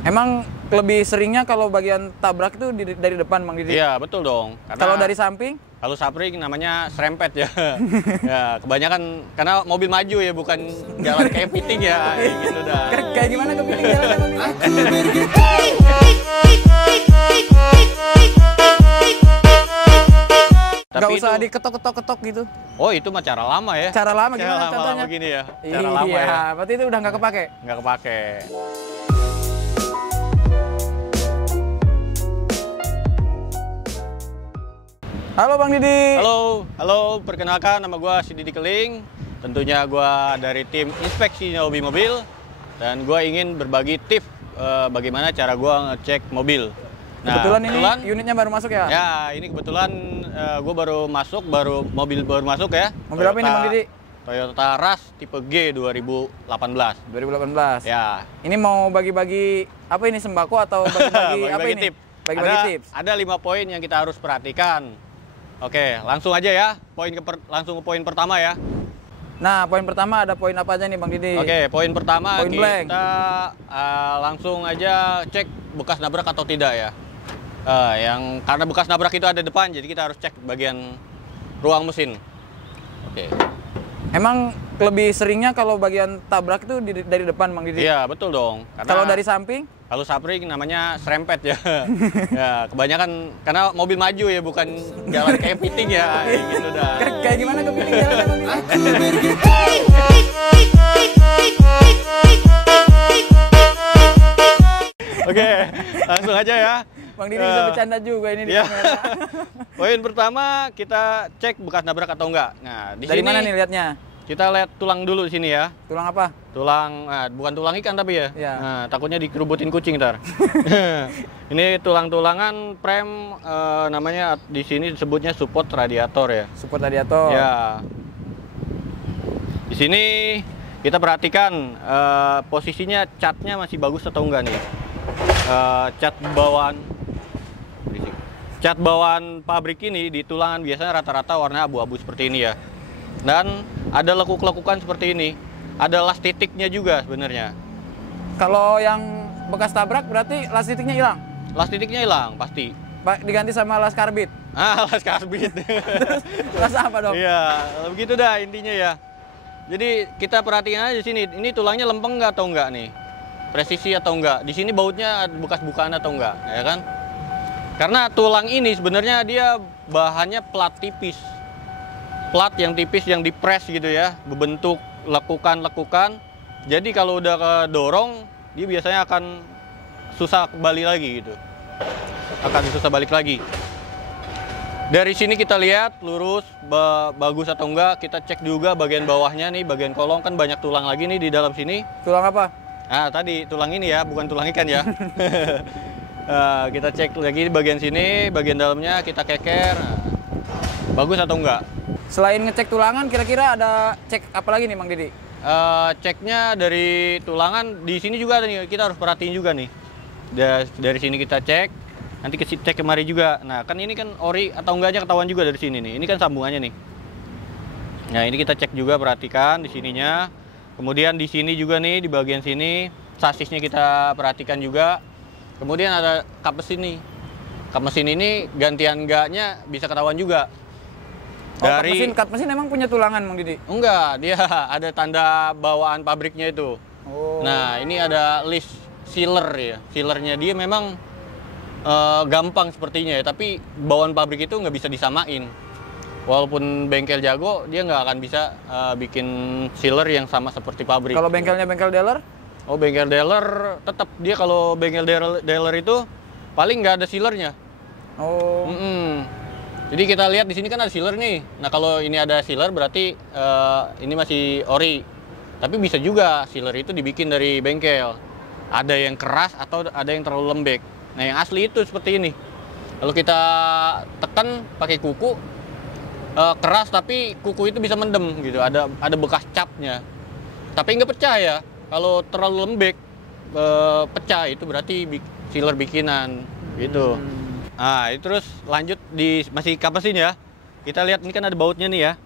Emang lebih seringnya kalau bagian tabrak itu dari depan, Bang Didi? Iya, betul dong. Kalau dari samping? Kalau samping namanya serempet ya. Ya, kebanyakan karena mobil maju ya, bukan jalan kayak piting ya, gitu dah. Kayak gimana kepiting jalannya, Bang Didi? Nggak usah diketok-ketok gitu? Oh, itu mah cara lama ya. Cara lama gimana lama, contohnya? begini ya. Cara lama Iya, ya. berarti itu udah nggak kepake? Nggak kepake. Halo Bang Didi. Halo, perkenalkan nama gua si Didi Keling. Tentunya gua dari tim inspeksi hobi mobil dan gua ingin berbagi tips bagaimana cara gua ngecek mobil. Nah, kebetulan ini unitnya baru masuk ya? Ya, ini kebetulan gua baru masuk, mobil baru masuk ya. Mobil apa ini Bang Didi? Toyota Rush tipe G 2018. 2018. Ya. Ini mau bagi-bagi apa ini, sembako atau bagi-bagi apa ini? Tips. Bagi-bagi tips. Ada 5 poin yang kita harus perhatikan. Oke, langsung aja ya. Langsung ke poin pertama ya. Nah, poin pertama ada poin apa aja nih Bang Didi? Oke, poin pertama poin blank. Kita langsung aja cek bekas nabrak atau tidak ya. Karena bekas nabrak itu ada depan, jadi kita harus cek bagian ruang mesin. Oke. Emang lebih seringnya kalau bagian tabrak itu dari depan, Bang Didi? Iya, betul dong. Kalau dari samping? Kalau samping namanya serempet ya. Ya, kebanyakan karena mobil maju ya, bukan jalan kayak piting ya, gitu dah. Kayak gimana kepiting jalannya, Bang Didi? Oke, langsung aja ya. Bang Didi bisa bercanda juga ini di ya. kamera. Poin pertama, kita cek bekas nabrak atau enggak. Nah, dari mana nih lihatnya? Kita lihat tulang dulu di sini ya. Tulang apa? Bukan tulang ikan tapi ya. Ya. Nah, takutnya dikerubutin kucing ntar. Ini tulang-tulangan prem, namanya di sini disebutnya support radiator ya. Support radiator. Ya. Di sini kita perhatikan posisinya catnya masih bagus atau enggak nih. Cat bawaan pabrik ini di tulangan biasanya rata-rata warna abu-abu seperti ini ya. Dan ada lekuk-lekukan seperti ini. Ada las titiknya juga sebenarnya. Kalau yang bekas tabrak berarti las titiknya hilang? Las titiknya hilang pasti. Diganti sama las karbit? Las karbit. Las apa dong? Iya, begitu dah intinya ya. Jadi kita perhatiin aja di sini. Ini tulangnya lempeng nggak atau enggak nih? Presisi atau enggak? Di sini bautnya ada bekas bukaan atau enggak? Ya kan? Karena tulang ini sebenarnya dia bahannya plat tipis. Plat yang tipis yang dipres gitu ya, berbentuk lekukan-lekukan. Jadi kalau udah kedorong, dia biasanya akan susah balik lagi gitu. Akan susah balik lagi. Dari sini kita lihat lurus, bagus atau enggak. Kita cek juga bagian bawahnya nih, bagian kolong kan banyak tulang lagi nih di dalam sini. Tulang apa? Nah tadi tulang ini ya, bukan tulang ikan ya. Kita cek lagi di bagian sini, bagian dalamnya kita keker. Bagus atau enggak? Selain ngecek tulangan, kira-kira ada cek apa lagi nih Bang Didi? Ceknya dari tulangan, di sini juga ada nih, kita harus perhatiin juga nih. Dari sini kita cek, nanti cek kemari juga. Nah kan ini kan ori atau enggaknya ketahuan juga dari sini nih. Ini kan sambungannya nih. Nah ini kita cek juga, perhatikan di sininya. Kemudian di sini juga nih, di bagian sini, sasisnya kita perhatikan juga. Kemudian ada kap mesin nih. Kap mesin ini gantian enggaknya bisa ketahuan juga. Kap mesin emang punya tulangan Bang Didi? Enggak, dia ada tanda bawaan pabriknya itu. Oh. Nah, ini ada list sealer ya. Sealernya dia memang gampang sepertinya ya, tapi bawaan pabrik itu nggak bisa disamain. Walaupun bengkel jago, dia nggak akan bisa bikin sealer yang sama seperti pabrik. Kalau bengkelnya bengkel dealer? Oh, bengkel dealer tetap dia, kalau bengkel dealer itu paling nggak ada sealernya. Oh. Jadi kita lihat di sini kan ada sealer nih. Nah kalau ini ada sealer berarti ini masih ori. Tapi bisa juga sealer itu dibikin dari bengkel. Ada yang keras atau ada yang terlalu lembek. Nah yang asli itu seperti ini. Kalau kita tekan pakai kuku, keras tapi kuku itu bisa mendem gitu. Ada bekas capnya. Tapi nggak pecah ya. Kalau terlalu lembek, pecah itu berarti sealer bikinan gitu. Nah, terus lanjut masih kap mesin ya. Kita lihat ini kan ada bautnya nih ya.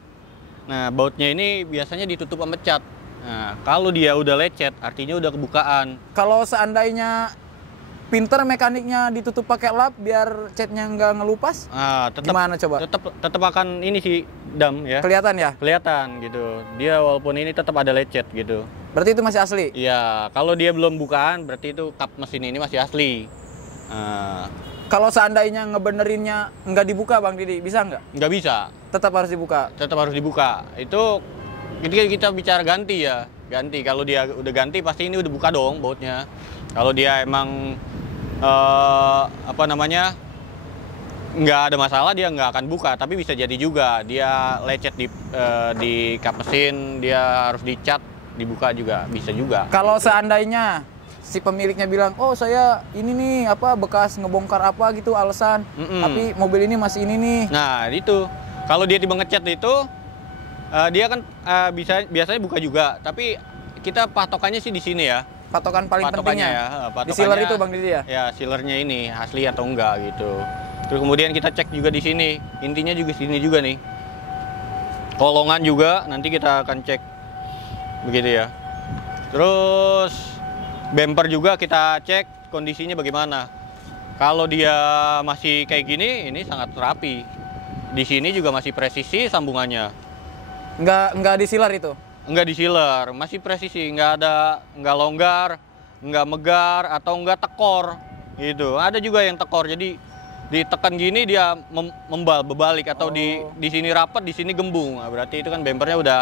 Nah, bautnya ini biasanya ditutup sama cat. Nah, kalau dia udah lecet, artinya udah kebukaan. Kalau seandainya pinter mekaniknya ditutup pakai lap biar catnya nggak ngelupas? Gimana coba? Tetap akan ini sih dam ya. Kelihatan ya? Kelihatan gitu. Dia walaupun ini tetap ada lecet gitu. Berarti itu masih asli? Iya, kalau dia belum bukaan berarti itu kap mesin ini masih asli. Kalau seandainya ngebenerinnya nggak dibuka Bang Didi, bisa nggak? Nggak bisa. Tetap harus dibuka? Tetap harus dibuka. Itu ketika kita bicara ganti ya. Ganti, kalau dia udah ganti pasti ini udah buka dong bautnya. Kalau dia emang nggak ada masalah, dia nggak akan buka. Tapi bisa jadi juga dia lecet di kap mesin, dia harus dicat, dibuka juga bisa juga. Kalau seandainya si pemiliknya bilang, oh saya ini nih bekas ngebongkar apa gitu alasan, tapi mobil ini masih ini nih. Nah itu kalau dia tiba ngecat itu dia kan biasanya buka juga, tapi kita patokannya sih di sini ya. Patokan paling pentingnya ya, di sealer itu Bang Didi ya? Ya sealernya ini asli atau enggak gitu. Terus kemudian kita cek juga di sini, intinya juga sini juga nih. Kolongan juga nanti kita akan cek begitu ya. Terus bumper juga kita cek kondisinya bagaimana. Kalau dia masih kayak gini, ini sangat rapi. Di sini juga masih presisi sambungannya. Nggak di sealer itu? Nggak di sealer, masih presisi, nggak longgar, nggak megar atau nggak tekor gitu. Ada juga yang tekor, jadi ditekan gini dia berbalik atau di sini rapat, di sini gembung. Nah, berarti itu kan bumpernya udah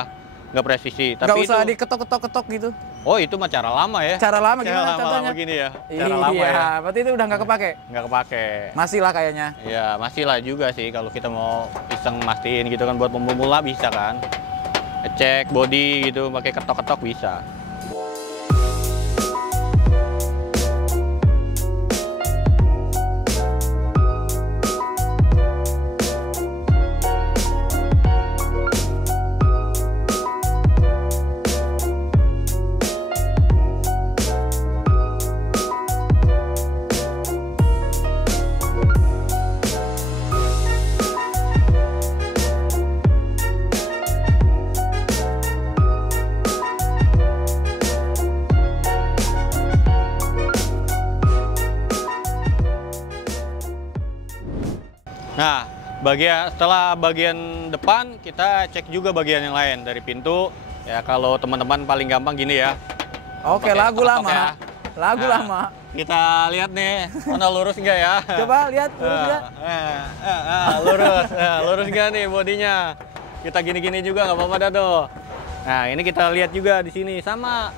nggak presisi. Nggak usah diketok-ketok gitu. Oh itu mah cara lama ya. Cara lama gimana contohnya? Begini ya. Cara lama ya. Berarti itu udah nggak kepake? Nggak kepake. Masih lah kayaknya. Iya masih lah juga sih kalau kita mau iseng mastiin gitu kan, buat pemula bisa kan. Cek body gitu pakai ketok-ketok bisa. Nah, setelah bagian depan kita cek juga bagian yang lain dari pintu. Ya kalau teman-teman paling gampang gini ya. Oke, lagu lama. Ya. Lagu lama. Kita lihat nih, mana lurus enggak ya? Coba lihat lurus enggak? Lurus enggak nih bodinya? Kita gini-gini juga nggak apa-apa dah tuh. Nah, ini kita lihat juga di sini sama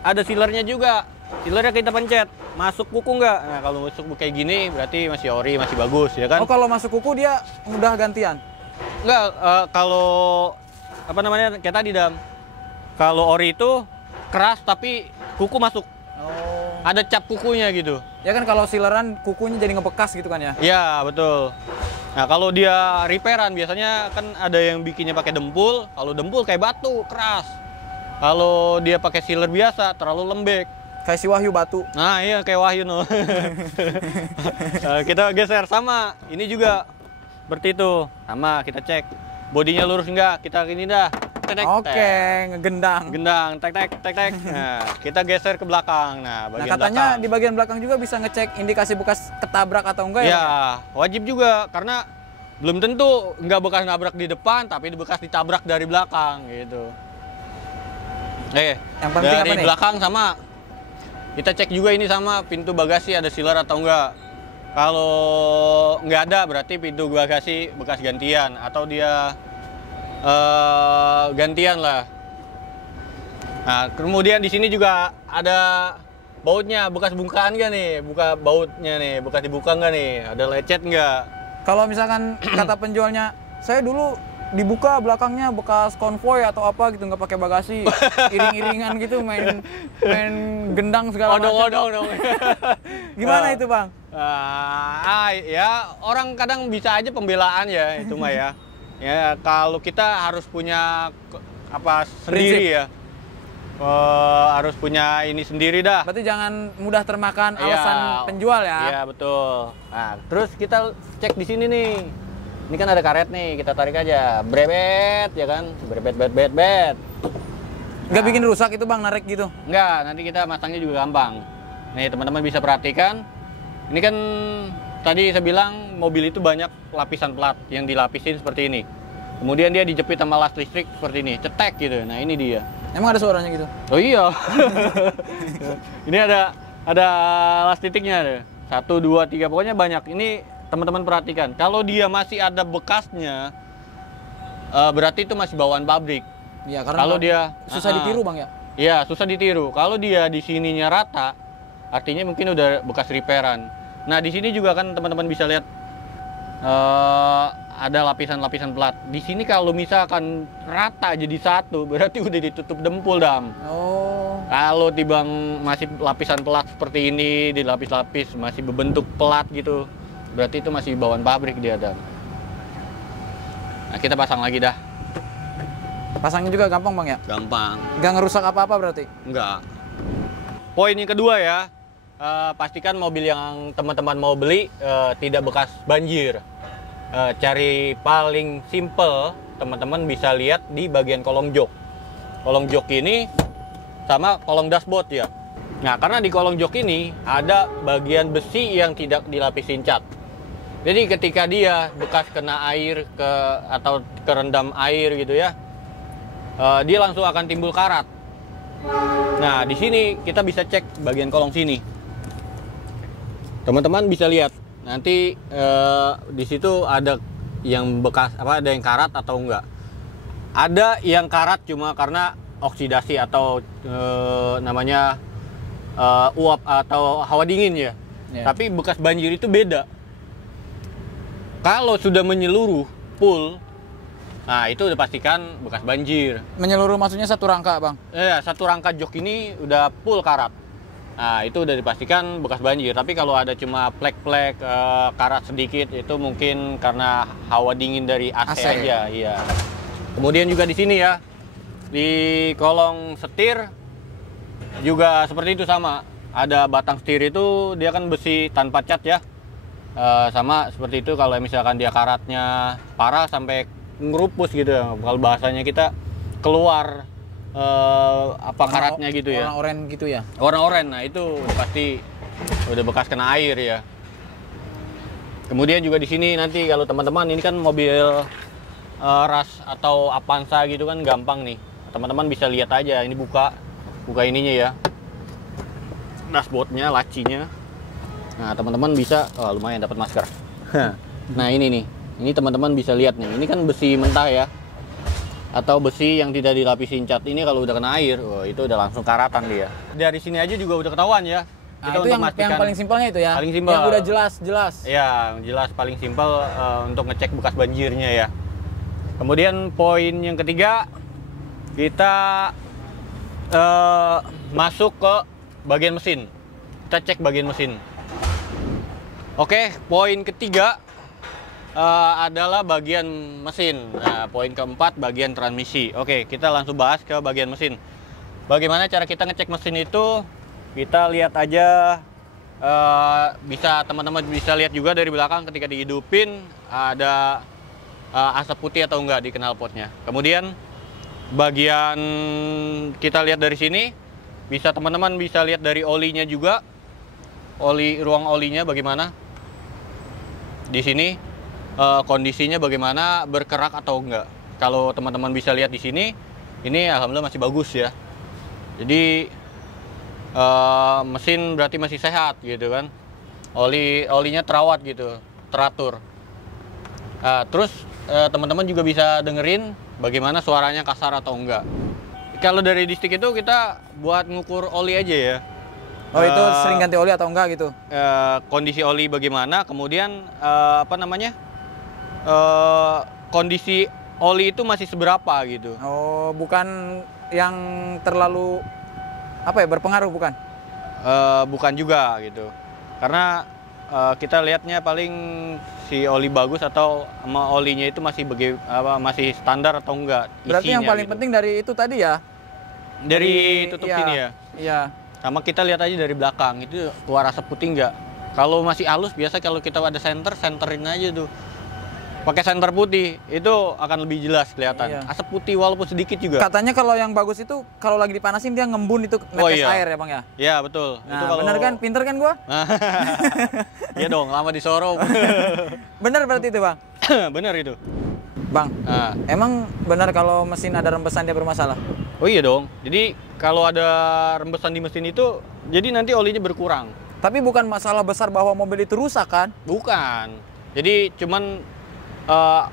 ada sealernya juga. Sealernya kita pencet, masuk kuku nggak? Nah kalau masuk kayak gini berarti masih ori, masih bagus ya kan? Oh kalau masuk kuku dia mudah gantian? Nggak, kalau kayak tadi Dam. Kalau ori itu keras tapi kuku masuk. Oh. Ada cap kukunya gitu. Ya kan kalau sealeran kukunya jadi ngebekas gitu kan ya? Iya betul. Nah kalau dia repairan biasanya kan ada yang bikinnya pakai dempul. Kalau dempul kayak batu, keras. Kalau dia pakai sealer biasa terlalu lembek. Kayak si Wahyu batu. Nah iya kayak Wahyu no. Kita geser sama. Ini juga seperti itu. Sama kita cek. Bodinya lurus enggak? Kita gini dah. Oke, ngegendang. Gendang, tek. Nah, kita geser ke belakang. Nah, bagian katanya belakang. di bagian belakang juga bisa ngecek indikasi bekas ketabrak atau enggak ya? Ya, wajib juga karena belum tentu nggak bekas nabrak di depan, tapi bekas ditabrak dari belakang gitu. Yang penting dari apa nih? belakang sama kita cek juga ini sama pintu bagasi ada sealer atau enggak. Kalau nggak ada berarti pintu bagasi bekas gantian atau dia gantian lah. Nah, kemudian di sini juga ada bautnya, bekas bukaan nggak nih? Buka bautnya nih, bekas dibuka nggak nih? Ada lecet nggak? Kalau misalkan kata penjualnya, saya dulu dibuka belakangnya bekas konvoy atau apa gitu, nggak pakai bagasi, iring-iringan gitu, main gendang segala macam. Odong. Gimana itu Bang? Ya orang kadang bisa aja pembelaan ya itu mah ya. Ya kalau kita harus punya sendiri ya, harus punya ini sendiri dah. Berarti jangan mudah termakan alasan penjual ya? Iya betul. Nah terus kita cek di sini nih. Ini kan ada karet nih, kita tarik aja, brebet ya kan, brebet. Nggak bikin rusak itu Bang narik gitu? Nggak, nanti kita masangnya juga gampang. Nih teman-teman bisa perhatikan, Ini kan tadi saya bilang mobil itu banyak lapisan plat yang dilapisin seperti ini. Kemudian dia dijepit sama las listrik seperti ini, cetek gitu. Nah ini dia. Emang ada suaranya gitu? Oh iya. Ini ada las titiknya ada. 1, 2, 3, pokoknya banyak. Ini teman-teman perhatikan. Kalau dia masih ada bekasnya, berarti itu masih bawaan pabrik. Iya, karena Kalau dia susah ditiru Bang ya. Iya, susah ditiru. Kalau dia di sininya rata, artinya mungkin udah bekas repairan. Nah, di sini juga kan teman-teman bisa lihat ada lapisan-lapisan plat. Di sini kalau misalkan rata jadi satu, berarti udah ditutup dempul, Dam. Oh. Kalau tibang masih lapisan plat seperti ini, dilapis-lapis, masih berbentuk plat gitu, berarti itu masih bawaan pabrik dia, Dam. Nah, kita pasang lagi dah. Pasangnya juga gampang Bang ya? Gampang. Nggak ngerusak apa-apa berarti? Enggak. Poin yang kedua ya, pastikan mobil yang teman-teman mau beli tidak bekas banjir. Cari paling simple, teman-teman bisa lihat di bagian kolong jok. Kolong jok ini sama kolong dashboard ya. Nah, karena di kolong jok ini ada bagian besi yang tidak dilapisin cat. Jadi ketika dia bekas kena air atau kerendam air gitu ya, dia langsung akan timbul karat. Nah, di sini kita bisa cek bagian kolong sini. Teman-teman bisa lihat nanti di situ ada yang bekas ada yang karat atau enggak. Ada yang karat cuma karena oksidasi atau namanya uap atau hawa dingin ya. Yeah. Tapi bekas banjir itu beda. Kalau sudah menyeluruh full, nah itu udah pastikan bekas banjir. Menyeluruh maksudnya satu rangka Bang? Iya, satu rangka jok ini udah full karat. Nah itu udah dipastikan bekas banjir. Tapi kalau ada cuma plek-plek karat sedikit, itu mungkin karena hawa dingin dari AC aja. Iya. Kemudian juga di sini ya, di kolong setir juga seperti itu sama. Ada batang setir itu dia kan besi tanpa cat ya. Sama seperti itu kalau misalkan dia karatnya parah sampai ngerupus gitu ya. Kalau bahasanya kita keluar karatnya gitu ya. Warna oranye gitu ya. Warna oranye. Nah, itu pasti udah bekas kena air ya. Kemudian juga di sini nanti kalau teman-teman ini kan mobil ras atau Avanza gitu kan gampang nih. Teman-teman bisa lihat aja ini buka ininya ya. Dashboardnya, lacinya. Nah, teman-teman bisa lumayan dapat masker. Nah, ini nih. Ini teman-teman bisa lihat nih. Ini kan besi mentah ya. Atau besi yang tidak dilapisin cat. Ini kalau udah kena air, itu udah langsung karatan dia. Dari sini aja juga udah ketahuan ya. Nah, itu yang paling simpelnya itu ya. Paling simpel. Yang udah jelas. Ya, jelas paling simpel untuk ngecek bekas banjirnya ya. Kemudian poin yang ketiga, kita masuk ke bagian mesin. Kita cek bagian mesin. Oke, poin ketiga adalah bagian mesin. Nah, poin keempat bagian transmisi. Oke, kita langsung bahas ke bagian mesin. Bagaimana cara kita ngecek mesin itu? Kita lihat aja, teman-teman bisa lihat juga dari belakang ketika dihidupin ada asap putih atau enggak di knalpotnya. Kemudian bagian kita lihat dari sini, teman-teman bisa lihat dari olinya juga, ruang olinya bagaimana. Di sini kondisinya bagaimana, berkerak atau enggak. Kalau teman-teman bisa lihat di sini, ini alhamdulillah masih bagus ya. Jadi mesin berarti masih sehat gitu kan. Olinya terawat gitu, teratur. Terus teman-teman juga bisa dengerin bagaimana suaranya kasar atau enggak. Kalau dari distrik itu kita buat ngukur oli aja ya. Oh, itu sering ganti oli atau enggak gitu? Kondisi oli bagaimana, kemudian kondisi oli itu masih seberapa gitu. Oh, bukan yang terlalu berpengaruh bukan? Bukan juga gitu. Karena kita lihatnya paling si oli bagus atau olinya itu masih standar atau enggak isinya. Berarti yang paling penting dari itu tadi ya? Dari tutup sini ya? Iya. Sama kita lihat aja dari belakang, itu keluar asap putih enggak. Kalau masih halus, biasa kalau kita ada senterin aja tuh. pakai senter putih itu akan lebih jelas kelihatan. Iya. Asap putih walaupun sedikit juga. Katanya kalau yang bagus itu kalau lagi dipanasin dia ngembun itu netes iya. air ya Bang ya? Iya, betul. Nah, itu kalau bener kan? Pinter kan gua? Iya dong, lama di showroom. Bener berarti itu Bang? Bener itu. Bang, Nah. emang benar kalau mesin ada rembesan dia bermasalah? Oh iya dong. Jadi kalau ada rembesan di mesin itu, jadi nanti olinya berkurang. Tapi bukan masalah besar bahwa mobil itu rusak kan? Bukan. Jadi cuman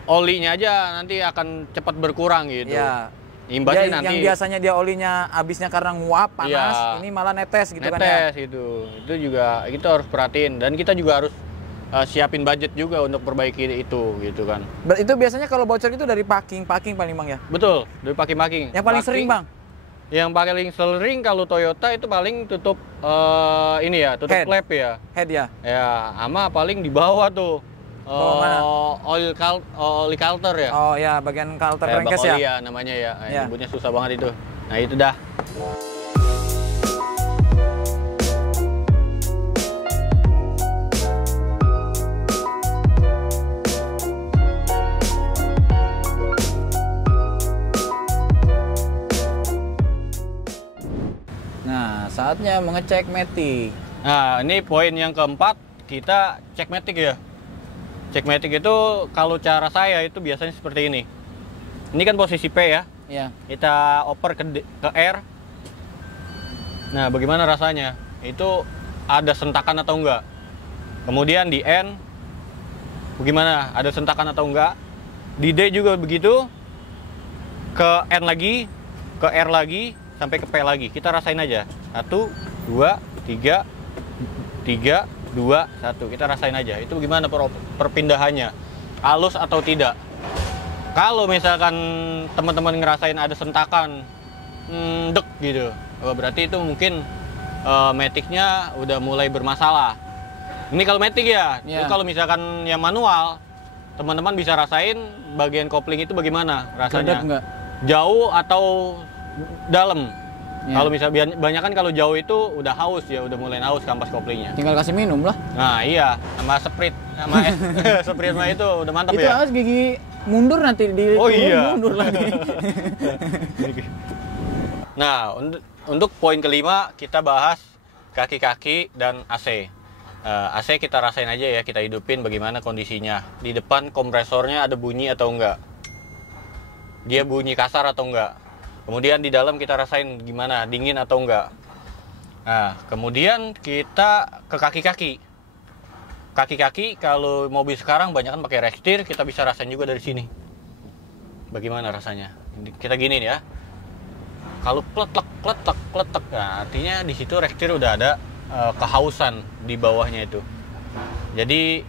olinya aja nanti akan cepat berkurang gitu. Iya. Imbasnya Dia- nanti Yang biasanya dia olinya habisnya karena nguap panas, Iya. ini malah netes gitu kan ya? netes gitu. Itu juga kita harus perhatiin dan kita juga harus siapin budget juga untuk perbaiki itu gitu kan. Itu biasanya kalau bocor itu dari packing paling Bang ya? Betul, dari packing. Yang paling sering Bang? Yang paling sering kalau Toyota itu paling tutup ini ya, tutup Head. klep ya. Head ya? Ya, sama paling di bawah tuh. Bawah mana? Oil culter ya. Oh ya, bagian kalter Kayak crankcase bak ya? oli ya namanya ya. Ya. Nyebutnya susah banget itu. Nah, itu dah. Nah, saatnya mengecek matic. Nah, ini poin yang keempat, kita cek matic ya. Cek matic itu kalau cara saya itu biasanya seperti ini. Ini kan posisi P ya. Ya. Kita oper ke R. Nah, bagaimana rasanya? Itu ada sentakan atau enggak? Kemudian di N, bagaimana? Ada sentakan atau enggak? Di D juga begitu. Ke N lagi, ke R lagi, sampai ke P lagi. Kita rasain aja. 1, 2, 3, 3, 2, 1. Kita rasain aja. Itu bagaimana perpindahannya? Halus atau tidak? Kalau misalkan teman-teman ngerasain ada sentakan, dek gitu, berarti itu mungkin maticnya udah mulai bermasalah. Ini kalau matic ya. Iya. Kalau misalkan yang manual, teman-teman bisa rasain bagian kopling itu bagaimana rasanya? Gredek nggak? Jauh atau dalam? Iya. Kalau misalnya banyak kan kalau jauh itu udah haus ya, udah mulai haus kampas koplingnya. Tinggal kasih minum lah. Nah iya, sama Sprite, sama Sprite mah itu udah mantap Itu ya. harus gigi mundur nanti di Oh iya. mundur lagi. Nah, untuk poin kelima kita bahas kaki-kaki dan AC. AC kita rasain aja ya, kita hidupin bagaimana kondisinya. Di depan kompresornya ada bunyi atau enggak? Dia bunyi kasar atau enggak? Kemudian di dalam kita rasain gimana, dingin atau enggak? Nah, kemudian kita ke kaki-kaki. Kaki-kaki kalau mobil sekarang banyak kan pakai rekstir, kita bisa rasain juga dari sini. Bagaimana rasanya? Kita gini nih ya. Kalau kletek, nah, artinya di situ rekstir udah ada kehausan di bawahnya itu. Jadi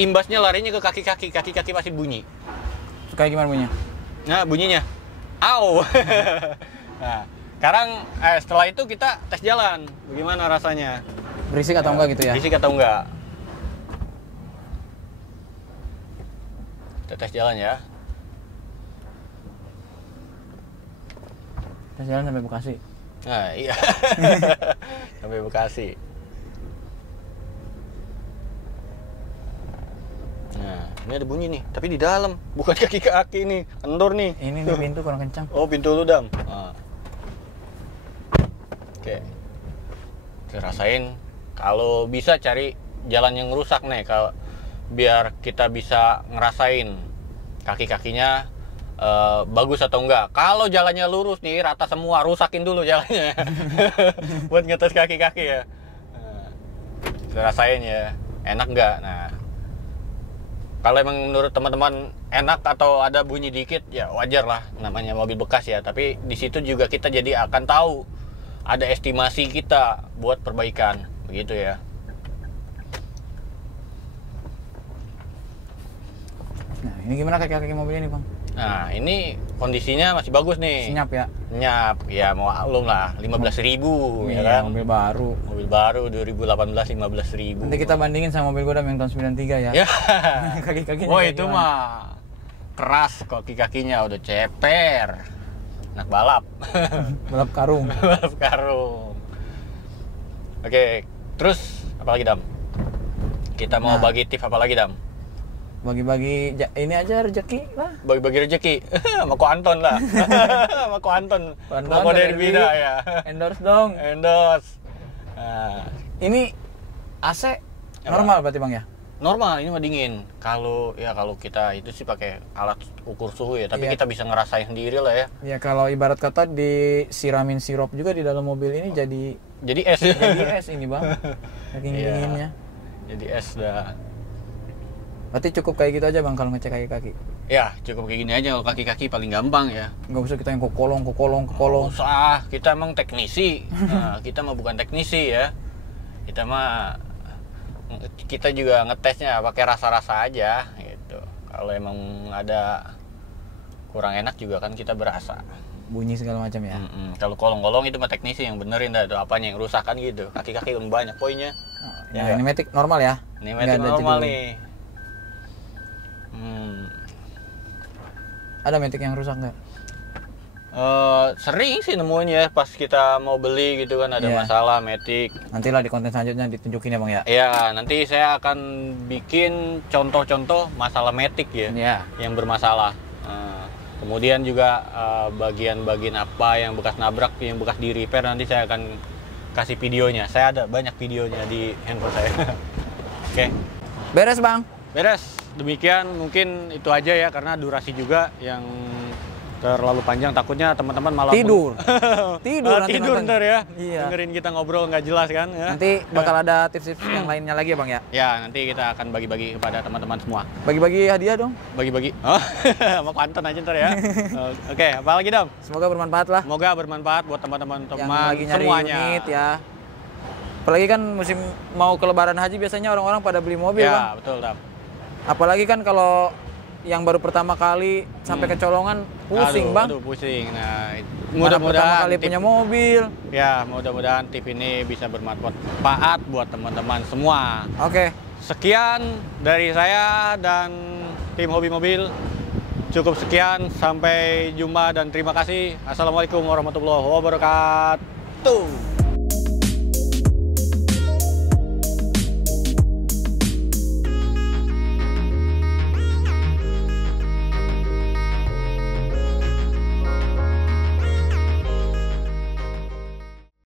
imbasnya larinya ke kaki-kaki masih bunyi. Kayak gimana bunyinya? Nah, bunyinya, au. Nah, sekarang setelah itu kita tes jalan, bagaimana rasanya? Berisik atau enggak gitu ya? Berisik atau enggak? Kita tes jalan ya. Tes jalan sampai Bekasi. Nah, iya. Sampai Bekasi. Nah, ini ada bunyi nih, tapi di dalam, bukan kaki-kaki nih, kendor nih. Ini nih pintu kurang kencang. Oh, pintu lu, Dam. Nah. Oke. Kita rasain. Kalau bisa cari jalan yang rusak nih, kalau biar kita bisa ngerasain kaki-kakinya bagus atau enggak. Kalau jalannya lurus nih, rata semua, rusakin dulu jalannya. Buat ngetes kaki-kaki ya. Nah, kita rasain ya, enak enggak? Nah, kalau emang menurut teman-teman enak atau ada bunyi dikit, ya wajar lah, namanya mobil bekas ya. Tapi di situ juga kita jadi akan tahu ada estimasi kita buat perbaikan, begitu ya. Nah, ini gimana kaki-kaki mobil ini, Bang? Nah, ini kondisinya masih bagus nih. Senyap ya? Senyap, ya mau maklum lah, 15.000 ya kan. Mobil baru. Mobil baru 2018 15.000. Nanti kita bandingin sama mobil gua yang tahun 93 ya. Ya. Kaki-kakinya Oh, kayak itu gimana? mah keras kaki-kakinya udah ceper. Anak balap. Balap karung. Balap karung. Oke, terus apa lagi, Dam? Kita mau Nah. bagi tips apa lagi, Dam? ini aja rezeki lah. Bagi-bagi rezeki sama Ko Anton lah. Sama Ko Anton. Ko Derbida ya. Endorse dong. Endorse. Nah, Ini AC normal berarti Bang ya? normal, ini mah dingin. Kalau kita itu sih pakai alat ukur suhu ya, tapi Iya. kita bisa ngerasain sendiri lah ya. Ya kalau ibarat kata disiramin sirup juga di dalam mobil ini jadi Es. es ini Bang. Saking Iya. dinginnya. Jadi es dah. Berarti cukup kayak gitu aja Bang kalau ngecek kaki-kaki. Ya, cukup kayak gini aja. Kalau kaki-kaki paling gampang ya. Nggak usah kita yang kokolong. Nggak usah, kita emang teknisi. Nah, kita mah bukan teknisi ya. Kita juga ngetesnya pakai rasa-rasa aja gitu. Kalau emang ada kurang enak juga kan kita berasa. Bunyi segala macam ya. Kalau kolong-kolong itu mah teknisi yang benerin dah, apanya yang rusak kan gitu. Kaki-kaki kan banyak poinnya. Ya, ini matic normal ya. Ini Nggak metik ada normal jedul. nih. Ada matic yang rusak nggak? Sering sih nemuin ya pas kita mau beli gitu kan ada Iya. masalah metik. Nantilah di konten selanjutnya ditunjukin ya Bang ya. Ya, nanti saya akan bikin contoh-contoh masalah metik ya, Iya. yang bermasalah. Kemudian juga bagian-bagian apa yang bekas nabrak, yang bekas di repair, nanti saya akan kasih videonya. Saya ada banyak videonya di handphone saya. Oke, Beres Bang. beres. Demikian mungkin itu aja ya, karena durasi juga yang terlalu panjang, takutnya teman-teman malah Tidur. Tidur nanti tidur nonton. ntar ya. Iya. Dengerin kita ngobrol nggak jelas kan ya. Nanti bakal ada tips-tips yang lainnya lagi ya Bang ya. Ya, nanti kita akan bagi-bagi kepada teman-teman semua. Bagi-bagi hadiah dong. Bagi-bagi. Oh, sama Kuanton aja ntar ya. Oke, apa lagi Dam? Semoga bermanfaat lah Semoga bermanfaat buat teman-teman yang lagi nyari semuanya. unit ya. Apalagi kan musim mau ke lebaran haji biasanya orang-orang pada beli mobil Bang. Ya, betul Dam. Apalagi kan kalau yang baru pertama kali sampai kecolongan pusing Bang. Aduh, pusing. Nah, Mana pertama mudah-mudahan kali punya mobil. Ya, mudah-mudahan tip ini bisa bermanfaat buat teman-teman semua. Oke. Sekian dari saya dan tim Hobi Mobil. Cukup sekian, sampai jumpa dan terima kasih. Assalamualaikum warahmatullahi wabarakatuh.